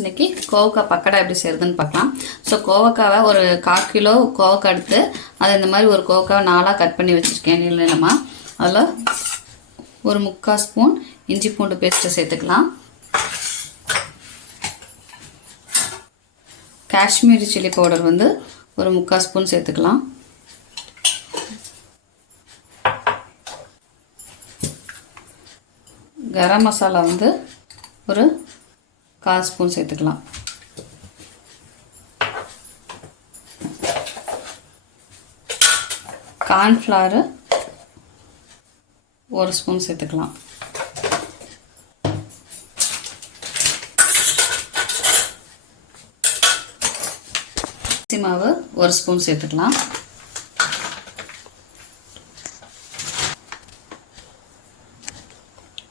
இன்னைக்கு கோவக்காய் பக்கடா எப்படி செய்யறதுன்னு பார்க்கலாம். ஸோ கோவக்காவை ஒரு கால் கிலோ கோவக்காய் எடுத்து அதை இந்த மாதிரி ஒரு கோவக்காவை நாலாக கட் பண்ணி வச்சுருக்கேன் நீள நீளமாக அதில் ஒரு முக்கால் ஸ்பூன் இஞ்சி பூண்டு பேஸ்ட்டை சேர்த்துக்கலாம். காஷ்மீரி சில்லி பவுடர் வந்து ஒரு முக்கால் ஸ்பூன் சேர்த்துக்கலாம். கரம் மசாலா வந்து ஒரு கால் ஸ்பூன் சேர்த்துக்கலாம். கார்ன்ஃப்ளவரு ஒரு ஸ்பூன் சேர்த்துக்கலாம். அரிசி மாவு ஒரு ஸ்பூன் சேர்த்துக்கலாம்.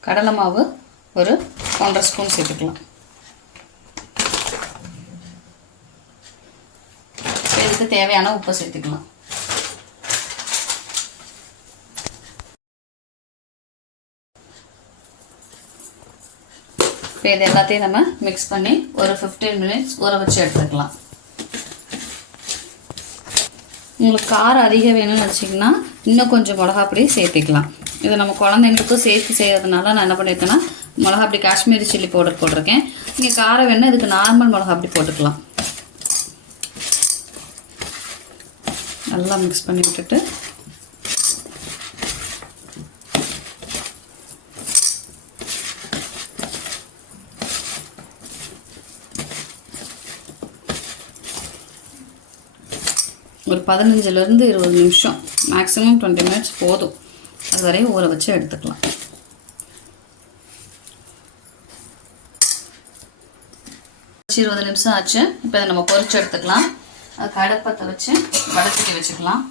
கடலை மாவு ஒரு ஒன்றரை ஸ்பூன் சேர்த்துக்கலாம். இதுக்கு தேவையான உப்பை சேர்த்துக்கலாம். இப்போ இது எல்லாத்தையும் நம்ம மிக்ஸ் பண்ணி ஒரு ஃபிஃப்டீன் மினிட்ஸ் ஊற வச்சு எடுத்துக்கலாம். உங்களுக்கு காரம் அதிகம் வேணும்னு வச்சிங்கன்னா இன்னும் கொஞ்சம் மிளகா பொடி சேர்த்துக்கலாம். இதை நம்ம குழந்தைங்களுக்கும் சேர்த்து செய்யறதுனால நான் என்ன பண்ணியிருக்கேன்னா மிளகா அப்படி காஷ்மீரி சில்லி பவுடர் போட்டிருக்கேன். நீங்கள் காரம் வேணால் இதுக்கு நார்மல் மிளகா அப்படி போட்டுக்கலாம். நல்லா மிக்ஸ் பண்ணி விட்டுட்டு. ஒரு பதினஞ்சுலேருந்து இருபது நிமிஷம். மேக்ஸிமம் டுவெண்ட்டி மினிட்ஸ் போதும். அது வரையும் ஊற வச்சு எடுத்துக்கலாம். இருபது நிமிஷம் ஆச்சு. இப்போ இதை நம்ம பொறிச்சு எடுத்துக்கலாம். கடப்பத்தை வச்சு வடச்சட்டி வச்சுக்கலாம்.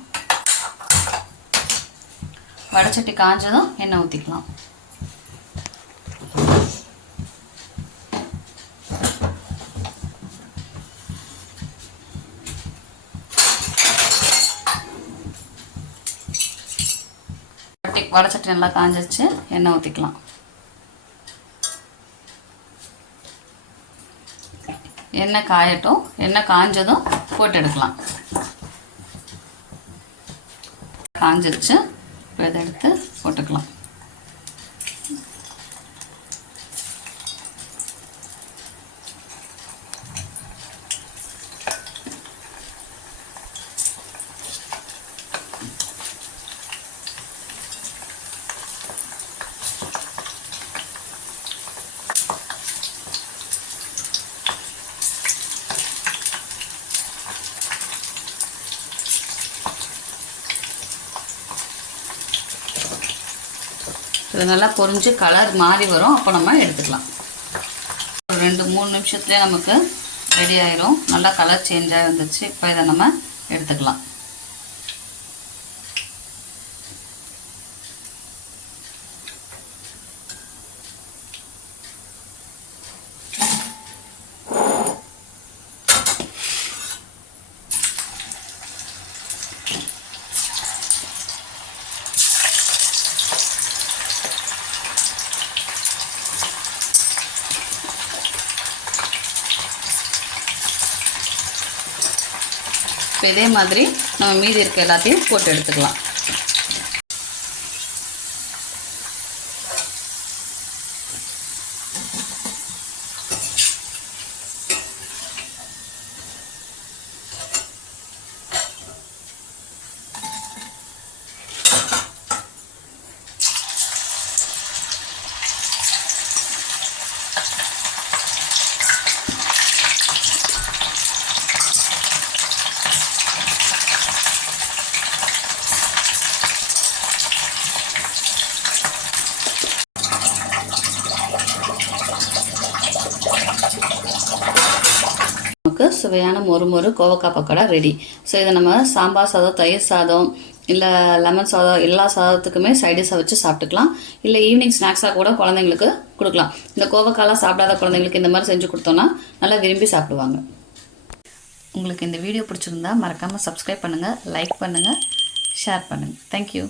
வடச்சட்டி காஞ்சதும் எண்ணெய் ஊற்றிக்கலாம் வடை வடச்சட்டி நல்லா காஞ்சிச்சு எண்ணெய் ஊற்றிக்கலாம் எண்ணெய் காயட்டும் எண்ணெய் காஞ்சதும் போட்டு எடுக்கலாம். காஞ்சிருச்சு. இப்போ இதை எடுத்து போட்டுக்கலாம். இது நல்லா பொறிஞ்சு கலர் மாறி வரும். அப்போ நம்ம எடுத்துக்கலாம். ஒரு ரெண்டு மூணு நிமிஷத்துலேயே நமக்கு ரெடி ஆயிரும். நல்லா கலர் சேஞ்சாக இருந்துச்சு வந்துச்சு. இப்போ இதை நம்ம எடுத்துக்கலாம். இப்போ இதே மாதிரி நம்ம மீதி இருக்க எல்லாத்தையும் போட்டு எடுத்துக்கலாம். நமக்கு சுவையான மொறு மொறு கோவக்காய் பக்கோடா ரெடி ஸோ இதை நம்ம சாம்பார் சாதம் தயிர் சாதம் இல்லை லெமன் சாதம் எல்லா சாதத்துக்குமே சைடிஷாக வச்சு சாப்பிட்டுக்கலாம். இல்லை ஈவினிங் ஸ்நாக்ஸாக கூட குழந்தைங்களுக்கு கொடுக்கலாம். இந்த கோவக்காலாம் சாப்பிடாத குழந்தைங்களுக்கு இந்த மாதிரி செஞ்சு கொடுத்தோன்னா நல்லா விரும்பி சாப்பிடுவாங்க. உங்களுக்கு இந்த வீடியோ பிடிச்சிருந்தா மறக்காமல் சப்ஸ்கிரைப் பண்ணுங்கள் லைக் பண்ணுங்கள் ஷேர் பண்ணுங்கள் தேங்க்யூ